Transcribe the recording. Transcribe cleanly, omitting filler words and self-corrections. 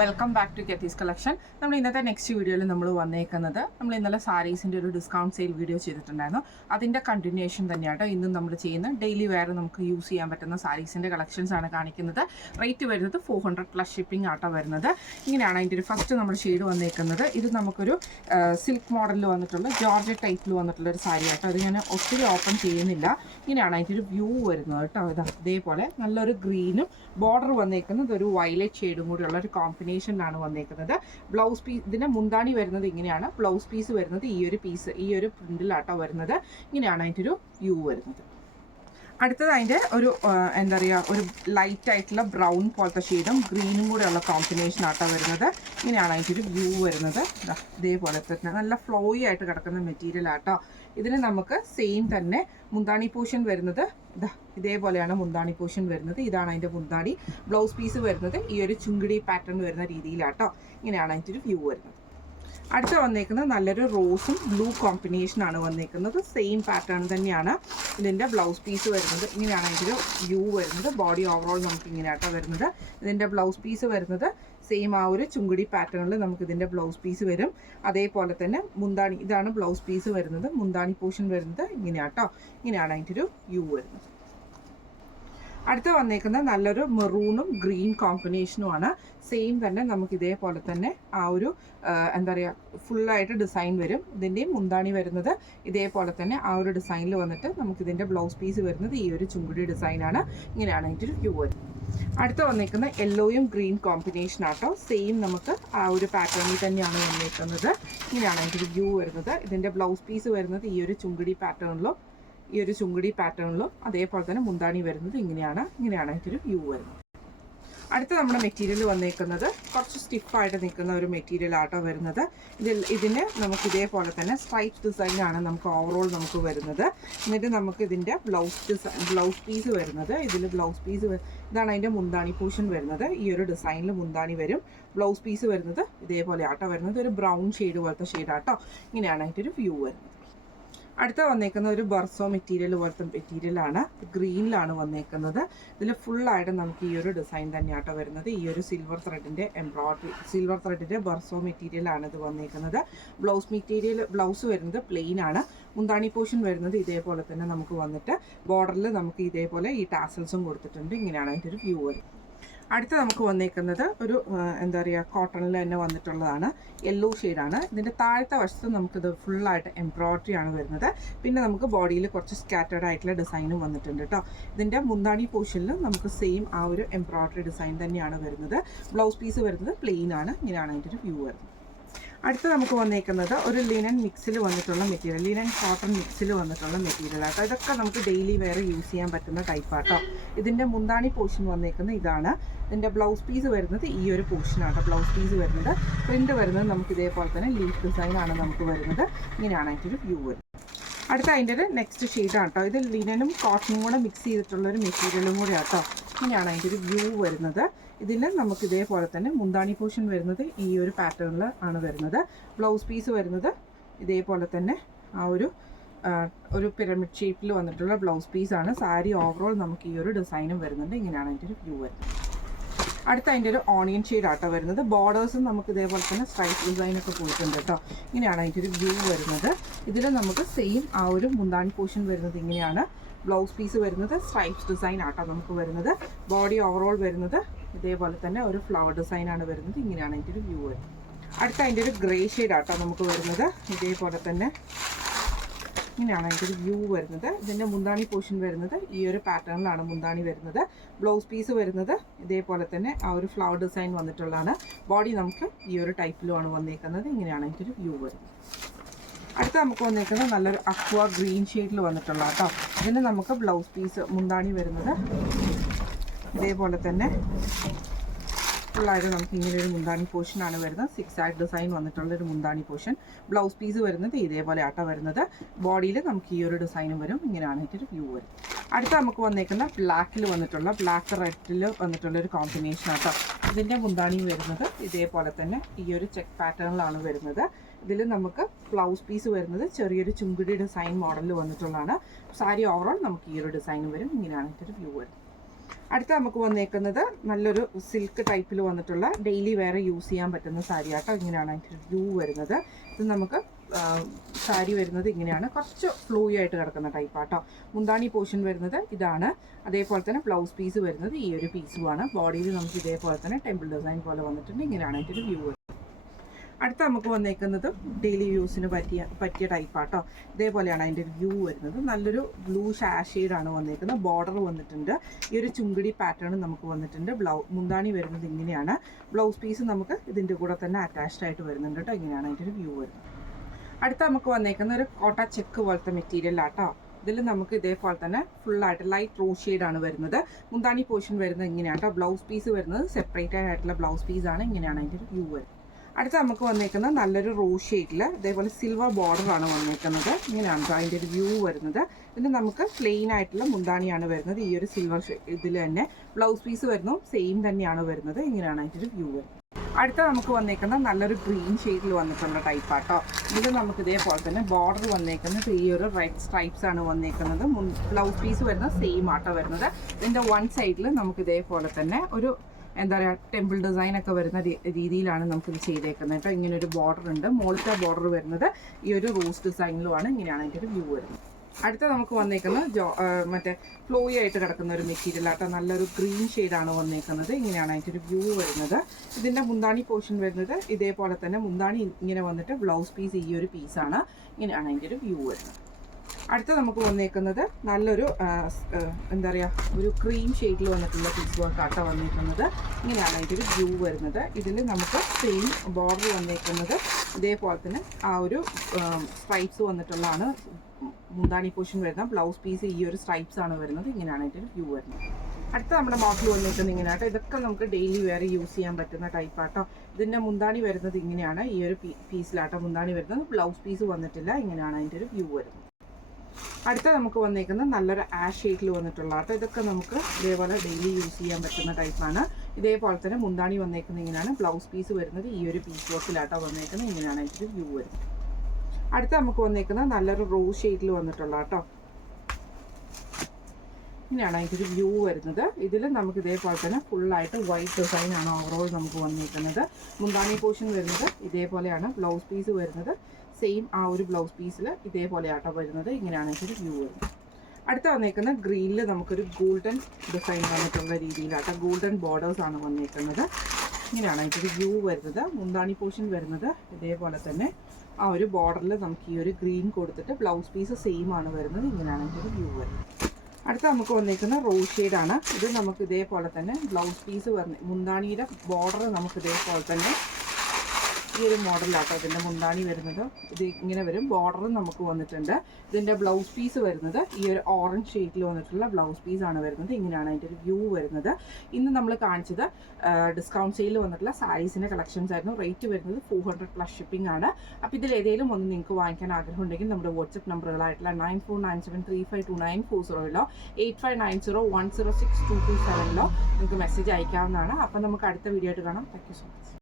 Welcome back to കെത്തീസ് collection. നമ്മൾ ഇന്നത്തെ നെക്സ്റ്റ് വീഡിയോയിൽ നമ്മൾ വന്നേക്കുന്നത് നമ്മൾ ഇന്നലെ സാരീസിൻ്റെ ഒരു ഡിസ്കൗണ്ട് സെയിൽ വീഡിയോ ചെയ്തിട്ടുണ്ടായിരുന്നു. അതിൻ്റെ കണ്ടിന്യൂഷൻ തന്നെയാട്ടോ ഇന്നും നമ്മൾ ചെയ്യുന്ന ഡെയിലി വെയർ നമുക്ക് യൂസ് ചെയ്യാൻ പറ്റുന്ന സാരീസിൻ്റെ കളക്ഷൻസ് ആണ് കാണിക്കുന്നത്. റേറ്റ് വരുന്നത് 400 പ്ലസ് ഷിപ്പിംഗ് ആട്ടോ വരുന്നത്. ഇങ്ങനെയാണ് അതിൻ്റെ ഒരു ഫസ്റ്റ് നമ്മുടെ ഷെയ്ഡ് വന്നേക്കുന്നത്. ഇത് നമുക്കൊരു സിൽക്ക് മോഡലിൽ വന്നിട്ടുള്ള ജോർജ് ടൈപ്പിൽ വന്നിട്ടുള്ള ഒരു സാരി ആട്ടോ. അത് ഞാൻ ഒത്തിരി ഓപ്പൺ ചെയ്യുന്നില്ല. ഇങ്ങനെയാണ് അതിൻ്റെ ഒരു വ്യൂ വരുന്നത് കേട്ടോ. ഇതേപോലെ നല്ലൊരു ഗ്രീനും ബോർഡർ വന്നേക്കുന്നത് ഒരു വയലറ്റ് ഷെയ്ഡും കൂടിയുള്ള ഒരു കോമ്പിനേഷനിലാണ് വന്നേക്കുന്നത്. ബ്ലൗസ് പീസ് ഇതിൻ്റെ മുന്താണി വരുന്നത് ഇങ്ങനെയാണ്. ബ്ലൗസ് പീസ് വരുന്നത് ഈ ഒരു പ്രിന്റിലാട്ടോ വരുന്നത്. ഇങ്ങനെയാണ് അതിൻ്റെ ഒരു വ്യൂ വരുന്നത്. അടുത്തത് അതിൻ്റെ ഒരു എന്താ പറയുക, ഒരു ലൈറ്റ് ആയിട്ടുള്ള ബ്രൗൺ പോലത്തെ ഷെയ്ഡും ഗ്രീനും കൂടെ ഉള്ള കോമ്പിനേഷൻ ആട്ടോ വരുന്നത്. ഇങ്ങനെയാണ് അതിൻ്റെ ഒരു വ്യൂ വരുന്നത്. ഇതേപോലെ തന്നെ നല്ല ഫ്ലോയി ആയിട്ട് കിടക്കുന്ന മെറ്റീരിയൽ ആട്ടോ. ഇതിന് നമുക്ക് സെയിം തന്നെ മുന്താണി പോർഷൻ വരുന്നത് ഇതേപോലെയാണ് മുന്താണി പോർഷൻ വരുന്നത്. ഇതാണ് അതിൻ്റെ മുന്താണി. ബ്ലൗസ് പീസ് വരുന്നത് ഈ ഒരു ചുങ്കിടി പാറ്റേൺ വരുന്ന രീതിയിലാട്ടോ. ഇങ്ങനെയാണ് അതിൻ്റെ ഒരു വ്യൂ വരുന്നത്. അടുത്ത വന്നേക്കുന്നത് നല്ലൊരു റോസും ബ്ലൂ കോമ്പിനേഷനാണ് വന്നേക്കുന്നത്. സെയിം പാറ്റേൺ തന്നെയാണ് ഇതിൻ്റെ ബ്ലൗസ് പീസ് വരുന്നത്. ഇങ്ങനെയാണ് ഇതിൻ്റെ വ്യൂ വരുന്നത്. ബോഡി ഓവറോൾ നമുക്ക് ഇങ്ങനെയാട്ടോ വരുന്നത്. ഇതിൻ്റെ ബ്ലൗസ് പീസ് വരുന്നത് സെയിം ആ ഒരു ചുങ്കിടി പാറ്റേണിൽ നമുക്ക് ഇതിൻ്റെ ബ്ലൗസ് പീസ് വരും. അതേപോലെ തന്നെ മുന്താണി, ഇതാണ് ബ്ലൗസ് പീസ് വരുന്നത്. മുന്താണി പോർഷൻ വരുന്നത് ഇങ്ങനെയാട്ടോ. ഇങ്ങനെയാണ് അതിൻ്റെ ഒരു വ്യൂ വരുന്നത്. അടുത്ത വന്നേക്കുന്നത് നല്ലൊരു മെറൂണും ഗ്രീൻ കോമ്പിനേഷനുമാണ്. സെയിം തന്നെ നമുക്ക് ഇതേപോലെ തന്നെ ആ ഒരു എന്താ പറയുക ഫുള്ളായിട്ട് ഡിസൈൻ വരും. ഇതിൻ്റെയും മുന്താണി വരുന്നത് ഇതേപോലെ തന്നെ ആ ഒരു ഡിസൈനിൽ വന്നിട്ട് നമുക്കിതിൻ്റെ ബ്ലൗസ് പീസ് വരുന്നത് ഈ ഒരു ചുങ്കുടി ഡിസൈനാണ്. ഇങ്ങനെയാണ് അതിൻ്റെ ഒരു വ്യൂ വരുന്നത്. അടുത്ത വന്നേക്കുന്ന യെല്ലോയും ഗ്രീൻ കോമ്പിനേഷൻ ആട്ടോ. സെയിം നമുക്ക് ആ ഒരു പാറ്റേണിൽ തന്നെയാണ് വന്നേക്കുന്നത്. ഇങ്ങനെയാണ് അതിൻ്റെ ഒരു വ്യൂ വരുന്നത്. ഇതിൻ്റെ ബ്ലൗസ് പീസ് വരുന്നത് ഈ ഒരു ചുങ്കിടി പാറ്റേണിലും അതേപോലെ തന്നെ മുന്താണി വരുന്നത് ഇങ്ങനെയാണ് അതിൻ്റെ ഒരു വ്യൂ വരുന്നത്. അടുത്ത നമ്മുടെ മെറ്റീരിയൽ വന്നേക്കുന്നത് കുറച്ച് സ്റ്റിഫായിട്ട് നിൽക്കുന്ന ഒരു മെറ്റീരിയൽ ആട്ടോ വരുന്നത്. ഇതിന് നമുക്ക് ഇതേപോലെ തന്നെ സ്ട്രൈപ്പ് ഡിസൈനാണ് നമുക്ക് ഓവറോൾ നമുക്ക് വരുന്നത്. എന്നിട്ട് നമുക്ക് ഇതിൻ്റെ ബ്ലൗസ് പീസ് വരുന്നത് ഇതാണ് അതിൻ്റെ മുന്താണി പോർഷൻ വരുന്നത്. ഈ ഒരു ഡിസൈനിൽ മുന്താണി വരും. ബ്ലൗസ് പീസ് വരുന്നത് ഇതേപോലെ ആട്ടോ വരുന്നത്. ഒരു ബ്രൗൺ ഷെയ്ഡ് പോലത്തെ ഷെയ്ഡാട്ടോ. ഇങ്ങനെയാണ് അതിൻ്റെ ഒരു വ്യൂ വരുന്നത്. അടുത്ത വന്നേക്കുന്ന ഒരു ബർസോ മെറ്റീരിയൽ പോലത്തെ മെറ്റീരിയലാണ്. ഗ്രീനിലാണ് വന്നേക്കുന്നത്. ഇതിൽ ഫുള്ളായിട്ട് നമുക്ക് ഈ ഒരു ഡിസൈൻ തന്നെയാട്ടോ വരുന്നത്. ഈ ഒരു സിൽവർ ത്രെഡിൻ്റെ ബർസോ മെറ്റീരിയലാണ് ഇത് വന്നേക്കുന്നത്. ബ്ലൗസ് വരുന്നത് പ്ലെയിൻ ആണ്. മുന്താണി പോർഷൻ വരുന്നത് ഇതേപോലെ തന്നെ നമുക്ക് വന്നിട്ട് ബോർഡറിൽ നമുക്ക് ഇതേപോലെ ഈ ടാസൽസും കൊടുത്തിട്ടുണ്ട്. ഇങ്ങനെയാണ് അതിൻ്റെ ഒരു വ്യൂ വരുന്നത്. അടുത്ത നമുക്ക് വന്നേക്കുന്നത് ഒരു എന്താ പറയുക കോട്ടണിൽ തന്നെ വന്നിട്ടുള്ളതാണ്. യെല്ലോ ഷെയ്ഡാണ്. ഇതിൻ്റെ താഴത്തെ വശത്ത് നമുക്കിത് ഫുള്ളായിട്ട് എംബ്രോയ്ഡറി ആണ് വരുന്നത്. പിന്നെ നമുക്ക് ബോഡിയിൽ കുറച്ച് സ്കാറ്റേർഡ് ആയിട്ടുള്ള ഡിസൈനും വന്നിട്ടുണ്ട് കേട്ടോ. ഇതിൻ്റെ മുന്താണി പോർഷനിൽ നമുക്ക് സെയിം ആ ഒരു എംബ്രോയ്ഡറി ഡിസൈൻ തന്നെയാണ് വരുന്നത്. ബ്ലൗസ് പീസ് വരുന്നത് പ്ലെയിൻ ആണ്. ഇങ്ങനെയാണ് അതിൻ്റെ ഒരു വ്യൂ വരുന്നത്. അടുത്ത നമുക്ക് വന്നേക്കുന്നത് ഒരു ലിനൻ മിക്സിൽ വന്നിട്ടുള്ള മെറ്റീരിയൽ, ലിനൻ കോട്ടൺ മിക്സിൽ വന്നിട്ടുള്ള മെറ്റീരിയൽ ആട്ടോ. ഇതൊക്കെ നമുക്ക് ഡെയിലി വെയർ യൂസ് ചെയ്യാൻ പറ്റുന്ന ടൈപ്പാട്ടോ. ഇതിൻ്റെ മുന്താണി പോർഷൻ വന്നേക്കുന്നത് ഇതാണ്. ഇതിൻ്റെ ബ്ലൗസ് പീസ് വരുന്നത് ഈ ഒരു പോർഷനാട്ടോ. ബ്ലൗസ് പീസ് വരുന്നത് പ്രിൻ്റ് വരുന്നത് നമുക്ക് ഇതേപോലെ തന്നെ ലീഫ് ഡിസൈനാണ് നമുക്ക് വരുന്നത്. ഇങ്ങനെയാണ് അതിൻ്റെ ഒരു വ്യൂ വരുന്നത്. അടുത്ത അതിൻ്റെ ഒരു നെക്സ്റ്റ് ഷെയ്ഡാണ് കേട്ടോ. ഇത് ലിനനും കോട്ടണും കൂടെ മിക്സ് ചെയ്തിട്ടുള്ളൊരു മെറ്റീരിയലും കൂടെ ആട്ടോ. ഇങ്ങനെയാണ് അതിൻ്റെ ഒരു വ്യൂ വരുന്നത്. ഇതിൽ നമുക്ക് ഇതേപോലെ തന്നെ മുന്താണി പോർഷൻ വരുന്നത് ഈ ഒരു പാറ്റേണിൽ ആണ് വരുന്നത്. ബ്ലൗസ് പീസ് വരുന്നത് ഇതേപോലെ തന്നെ ആ ഒരു പിരമിഡ് ഷേപ്പിൽ വന്നിട്ടുള്ള ബ്ലൗസ് പീസാണ്. സാരി ഓവറോൾ നമുക്ക് ഈ ഒരു ഡിസൈനും വരുന്നുണ്ട്. ഇങ്ങനെയാണ് അതിൻ്റെ ഒരു വ്യൂ വരുന്നത്. അടുത്ത അതിൻ്റെ ഒരു ഓണിയൻ ഷെയ്ഡ് ആട്ടോ വരുന്നത്. ബോർഡേഴ്സും നമുക്ക് ഇതേപോലെ തന്നെ സ്ട്രൈപ്പ് ഡിസൈനൊക്കെ പോയിട്ടുണ്ട് കേട്ടോ. ഇങ്ങനെയാണ് അതിൻ്റെ ഒരു വ്യൂ വരുന്നത്. ഇതിൽ നമുക്ക് സെയിം ആ ഒരു മുന്താണി പോർഷൻ വരുന്നത് ഇങ്ങനെയാണ്. ബ്ലൗസ് പീസ് വരുന്നത് സ്ട്രൈപ്സ് ഡിസൈൻ ആട്ടോ നമുക്ക് വരുന്നത്. ബോഡി ഓവറോൾ വരുന്നത് ഇതേപോലെ തന്നെ ഒരു ഫ്ലവർ ഡിസൈനാണ് വരുന്നത്. ഇങ്ങനെയാണ് അതിൻ്റെ ഒരു വ്യൂ വരുന്നത്. അടുത്ത അതിൻ്റെ ഒരു ഗ്രേ ഷെയ്ഡ് ആട്ടോ നമുക്ക് വരുന്നത്. ഇതേപോലെ തന്നെ ഇങ്ങനെയാണ് അതിൻ്റെ ഒരു വ്യൂ വരുന്നത്. ഇതിൻ്റെ മുന്താണി പോർഷൻ വരുന്നത് ഈ ഒരു പാറ്റേണിലാണ് മുന്താണി വരുന്നത്. ബ്ലൗസ് പീസ് വരുന്നത് ഇതേപോലെ തന്നെ ആ ഒരു ഫ്ലവർ ഡിസൈൻ വന്നിട്ടുള്ളതാണ്. ബോഡി നമുക്ക് ഈ ഒരു ടൈപ്പിലുമാണ് വന്നേക്കുന്നത്. ഇങ്ങനെയാണ് അതിൻ്റെ ഒരു വ്യൂ വരുന്നത്. അടുത്ത നമുക്ക് വന്നേക്കുന്നത് നല്ലൊരു അക്വ ഗ്രീൻ ഷെയ്ഡിൽ വന്നിട്ടുള്ള കേട്ടോ. ഇതിന് നമുക്ക് ബ്ലൗസ് പീസ് മുന്താണി വരുന്നത് ഇതേപോലെ തന്നെ ഫുള്ളായിട്ട് നമുക്ക് ഇങ്ങനെ ഒരു മുന്താണി പോർഷനാണ് വരുന്നത്. 6 ആയിട്ട് ഡിസൈൻ വന്നിട്ടുള്ളൊരു മുന്താണി പോർഷൻ. ബ്ലൗസ് പീസ് വരുന്നത് ഇതേപോലെ ആട്ടോ വരുന്നത്. ബോഡിയിൽ നമുക്ക് ഈ ഒരു ഡിസൈനും വരും. ഇങ്ങനെയാണ് ഇതിൻ്റെ വ്യൂ വരും. അടുത്ത നമുക്ക് വന്നേക്കുന്ന ബ്ലാക്ക് റെഡിൽ വന്നിട്ടുള്ളൊരു കോമ്പിനേഷൻ ആട്ടോ. ഇതിൻ്റെ മുന്താണി വരുന്നത് ഇതേപോലെ തന്നെ ഈ ഒരു ചെക്ക് പാറ്റേണിലാണ് വരുന്നത്. ഇതിൽ നമുക്ക് ബ്ലൗസ് പീസ് വരുന്നത് ചെറിയൊരു ചുങ്കിടി ഡിസൈൻ മോഡലിൽ വന്നിട്ടുള്ളതാണ്. സാരി ഓവറോൾ നമുക്ക് ഈ ഒരു ഡിസൈനും വരും. ഇങ്ങനെയാണ് ഇതിൻ്റെ വ്യൂ വരുന്നത്. അടുത്ത നമുക്ക് വന്നേക്കുന്നത് നല്ലൊരു സിൽക്ക് ടൈപ്പിൽ വന്നിട്ടുള്ള ഡെയിലി വേറെ യൂസ് ചെയ്യാൻ പറ്റുന്ന സാരി ആട്ടോ. ഇങ്ങനെയാണ് അതിൻ്റെ വ്യൂ വരുന്നത്. ഇത് നമുക്ക് സാരി വരുന്നത് ഇങ്ങനെയാണ്, കുറച്ച് ഫ്ലൂയി ആയിട്ട് കിടക്കുന്ന ടൈപ്പ് ആട്ടോ. മുന്താണി പോർഷൻ വരുന്നത് ഇതാണ്. അതേപോലെ തന്നെ ബ്ലൗസ് പീസ് വരുന്നത് ഈ ഒരു പീസുമാണ്. ബോഡിയിൽ നമുക്ക് ഇതേപോലെ തന്നെ ടെമ്പിൾ ഡിസൈൻ പോലെ വന്നിട്ടുണ്ട്. ഇങ്ങനെയാണ് അതിൻ്റെ ഒരു വ്യൂ വരുന്നത്. അടുത്ത നമുക്ക് വന്നേക്കുന്നത് ഡെയിലി യൂസിന് പറ്റിയ ടൈപ്പാട്ടോ. ഇതേപോലെയാണ് അതിൻ്റെ വ്യൂ വരുന്നത്. നല്ലൊരു ബ്ലൂ ഷാഷെയ്ഡാണ് വന്നേക്കുന്നത്. ബോർഡർ വന്നിട്ടുണ്ട്. ഈ ഒരു ചുങ്കിടി പാറ്റേൺ നമുക്ക് വന്നിട്ടുണ്ട്. മുന്താണി വരുന്നത് ഇങ്ങനെയാണ്. ബ്ലൗസ് പീസ് നമുക്ക് ഇതിൻ്റെ കൂടെ തന്നെ അറ്റാച്ച്ഡ് ആയിട്ട് വരുന്നുണ്ട് കേട്ടോ. ഇങ്ങനെയാണ് അതിൻ്റെ ഒരു വ്യൂ വരുന്നത്. അടുത്ത നമുക്ക് വന്നേക്കുന്ന ഒരു കോട്ട ചെക്ക് പോലത്തെ മെറ്റീരിയലാട്ടോ. ഇതിൽ നമുക്ക് ഇതേപോലെ തന്നെ ഫുള്ളായിട്ട് ലൈറ്റ് റോസ് ഷെയ്ഡാണ് വരുന്നത്. മുന്താണി പോർഷൻ വരുന്നത് ഇങ്ങനെയാണ് കേട്ടോ. ബ്ലൗസ് പീസ് വരുന്നത് സെപ്പറേറ്റഡ് ആയിട്ടുള്ള ബ്ലൗസ് പീസാണ്. ഇങ്ങനെയാണ് അതിൻ്റെ ഒരു വ്യൂ വരുന്നത്. അടുത്ത നമുക്ക് വന്നേക്കുന്നത് നല്ലൊരു റോസ് ഷെയ്ഡിൽ ഇതേപോലെ സിൽവർ ബോർഡറാണ് വന്നേക്കുന്നത്. ഇങ്ങനെയാണ് അതിൻ്റെ ഒരു വ്യൂ വരുന്നത്. ഇതിന് നമുക്ക് പ്ലെയിൻ ആയിട്ടുള്ള മുന്താണിയാണ് വരുന്നത്. ഈ ഒരു സിൽവർ ഇതിൽ തന്നെ ബ്ലൗസ് പീസ് വരുന്നു സെയിം തന്നെയാണ് വരുന്നത്. ഇങ്ങനെയാണ് അതിൻ്റെ ഒരു വ്യൂ വരുന്നത്. അടുത്ത നമുക്ക് വന്നേക്കുന്ന നല്ലൊരു ഗ്രീൻ ഷെയ്ഡിൽ വന്നിട്ടുള്ള ടൈപ്പാട്ടോ. ഇത് നമുക്ക് ഇതേപോലെ തന്നെ ബോർഡർ വന്നേക്കുന്നത് ഈ ഒരു റെഡ് സ്ട്രൈപ്സ് ആണ് വന്നേക്കുന്നത്. ബ്ലൗസ് പീസ് വരുന്നത് സെയിം ആട്ടോ വരുന്നത്. ഇതിൻ്റെ വൺ സൈഡിൽ നമുക്ക് ഇതേപോലെ തന്നെ ഒരു എന്താ പറയുക ടെമ്പിൾ ഡിസൈൻ ഒക്കെ വരുന്ന രീതിയിലാണ് നമുക്കിത് ചെയ്തേക്കുന്നത് കേട്ടോ. ഇങ്ങനെ ഒരു ബോർഡർ ഉണ്ട്. മുകളിലത്തെ ബോർഡർ വരുന്നത് ഈ ഒരു റോസ് ഡിസൈനിലുമാണ്. ഇങ്ങനെയാണ് അതിൻ്റെ ഒരു വ്യൂ വരുന്നത്. അടുത്ത നമുക്ക് വന്നേക്കുന്നത് മറ്റേ ഫ്ലോയി ആയിട്ട് കിടക്കുന്ന ഒരു മെറ്റീരിയൽ ആട്ടോ. നല്ലൊരു ഗ്രീൻ ഷെയ്ഡാണ് വന്നേക്കുന്നത്. ഇങ്ങനെയാണ് അതിൻ്റെ ഒരു വ്യൂ വരുന്നത്. ഇതിൻ്റെ മുന്താണി പോർഷൻ വരുന്നത് ഇതേപോലെ തന്നെ മുന്താണി ഇങ്ങനെ വന്നിട്ട് ബ്ലൗസ് പീസ് ഈ ഒരു പീസാണ്. ഇങ്ങനെയാണ് അതിൻ്റെ ഒരു വ്യൂ വരുന്നത്. അടുത്ത നമുക്ക് വന്നേക്കുന്നത് നല്ലൊരു എന്താ പറയുക ഒരു ക്രീം ഷെയ്ഡിൽ വന്നിട്ടുള്ള പീസ് വർക്കാട്ടോ വന്നേക്കുന്നത്. ഇങ്ങനെയാണ് അതിൻ്റെ ഒരു വ്യൂ വരുന്നത്. ഇതിൽ നമുക്ക് സെയിം ബോർഡർ വന്നേക്കുന്നത് ഇതേപോലെ തന്നെ ആ ഒരു സ്ട്രൈപ്സ് വന്നിട്ടുള്ളതാണ് മുന്താണി പോർഷൻ വരുന്ന. ബ്ലൗസ് പീസ് ഈ ഒരു സ്ട്രൈപ്സ് ആണ് വരുന്നത്. ഇങ്ങനെയാണ് അതിൻ്റെ ഒരു വ്യൂ വരുന്നത്. അടുത്ത നമ്മുടെ മോഡൽ വന്നിട്ടുണ്ട് ഇങ്ങനെയാട്ടോ. ഇതൊക്കെ നമുക്ക് ഡെയിലി വേറെ യൂസ് ചെയ്യാൻ പറ്റുന്ന ടൈപ്പാട്ടോ. ഇതിൻ്റെ മുന്താണി വരുന്നത് ഇങ്ങനെയാണ്. ഈ ഒരു പീസിലാട്ടോ മുന്താണി വരുന്നത്. ബ്ലൗസ് പീസ് വന്നിട്ടില്ല. ഇങ്ങനെയാണ് അതിൻ്റെ ഒരു വ്യൂ വരുന്നത്. അടുത്ത നമുക്ക് വന്നേക്കുന്നത് നല്ലൊരു ആഷ് ഷെയ്ഡിൽ വന്നിട്ടുള്ള ആട്ടോ. ഇതൊക്കെ നമുക്ക് ഇതേപോലെ ഡെയിലി യൂസ് ചെയ്യാൻ പറ്റുന്ന ടൈപ്പാണ്. ഇതേപോലെ തന്നെ മുന്താണി വന്നേക്കുന്നത് ഇങ്ങനെയാണ്. ബ്ലൗസ് പീസ് വരുന്നത് ഈ ഒരു പീസ് വർക്കിലാട്ടോ വന്നേക്കുന്നത്. ഇങ്ങനെയാണ് അതിൻ്റെ വ്യൂ വരുന്നത്. അടുത്ത നമുക്ക് വന്നേക്കുന്നത് നല്ലൊരു റോസ് ഷെയ്ഡിൽ വന്നിട്ടുള്ള ആട്ടോ. ഇങ്ങനെയാണ് അതിൻ്റെ ഒരു വ്യൂ വരുന്നത്. ഇതിൽ നമുക്ക് ഇതേപോലെ തന്നെ ഫുള്ളായിട്ട് വൈറ്റ് ഡിസൈനാണ് ഓവറോൾ നമുക്ക് വന്നിരിക്കുന്നത്. മുന്താണി പോർഷൻ വരുന്നത് ഇതേപോലെയാണ്. ബ്ലൗസ് പീസ് വരുന്നത് സെയിം ആ ഒരു ബ്ലൗസ് പീസിൽ ഇതേപോലെയാട്ടോ വരുന്നത്. ഇങ്ങനെയാണ് ഇതിൻ്റെ വ്യൂ വരുന്നത്. അടുത്ത വന്നേക്കുന്ന ഗ്രീനിൽ നമുക്കൊരു ഗോൾഡൻ ഡിസൈൻ വന്നിട്ടുള്ള രീതിയിലാട്ടോ. ഗോൾഡൻ ബോർഡേഴ്സ് ആണ് വന്നിരിക്കുന്നത്. ഇങ്ങനെയാണ് അതിൻ്റെ വ്യൂ വരുന്നത്. മുന്താണി പോർഷൻ വരുന്നത് ഇതേപോലെ തന്നെ ആ ഒരു ബോർഡറിൽ നമുക്ക് ഈ ഒരു ഗ്രീൻ കൊടുത്തിട്ട് ബ്ലൗസ് പീസ് സെയിം ആണ് വരുന്നത്. ഇങ്ങനെയാണ് അതിൻ്റെ വ്യൂ വരുന്നത്. അടുത്ത നമുക്ക് വന്നിരിക്കുന്ന റോസ് ഷെയ്ഡാണ്. ഇത് നമുക്ക് ഇതേപോലെ തന്നെ ബ്ലൗസ് പീസ് മുന്താണിയുടെ ബോർഡർ നമുക്ക് ഇതേപോലെ തന്നെ ഈ ഒരു മോഡലാട്ടോ ഇതിൻ്റെ മുന്താണി വരുന്നത്. ഇത് ഇങ്ങനെ വരും. ബോർഡറും നമുക്ക് വന്നിട്ടുണ്ട്. ഇതിൻ്റെ ബ്ലൗസ് പീസ് വരുന്നത് ഈ ഒരു ഓറഞ്ച് ഷെയ്ഡിൽ വന്നിട്ടുള്ള ബ്ലൗസ് പീസാണ് വരുന്നത്. ഇങ്ങനെയാണ് അതിൻ്റെ ഒരു വ്യൂ വരുന്നത്. ഇന്ന് നമ്മൾ കാണിച്ചത് ഡിസ്കൗണ്ട് സെയിൽ വന്നിട്ടുള്ള സാരീസിൻ്റെ കളക്ഷൻസ് ആയിരുന്നു. റേറ്റ് വരുന്നത് 400+ ഷിപ്പിംഗ് ആണ്. അപ്പോൾ ഇതിൽ ഏതെങ്കിലും ഒന്ന് നിങ്ങൾക്ക് വാങ്ങിക്കാൻ ആഗ്രഹം ഉണ്ടെങ്കിൽ നമ്മുടെ വാട്സപ്പ് നമ്പറുകളായിട്ടുള്ള 9497352940 8590106227 നിങ്ങൾക്ക് മെസ്സേജ് അയക്കാവുന്നതാണ്. അപ്പോൾ നമുക്ക് അടുത്ത വീഡിയോ ആയിട്ട് കാണാം. Thank you so much.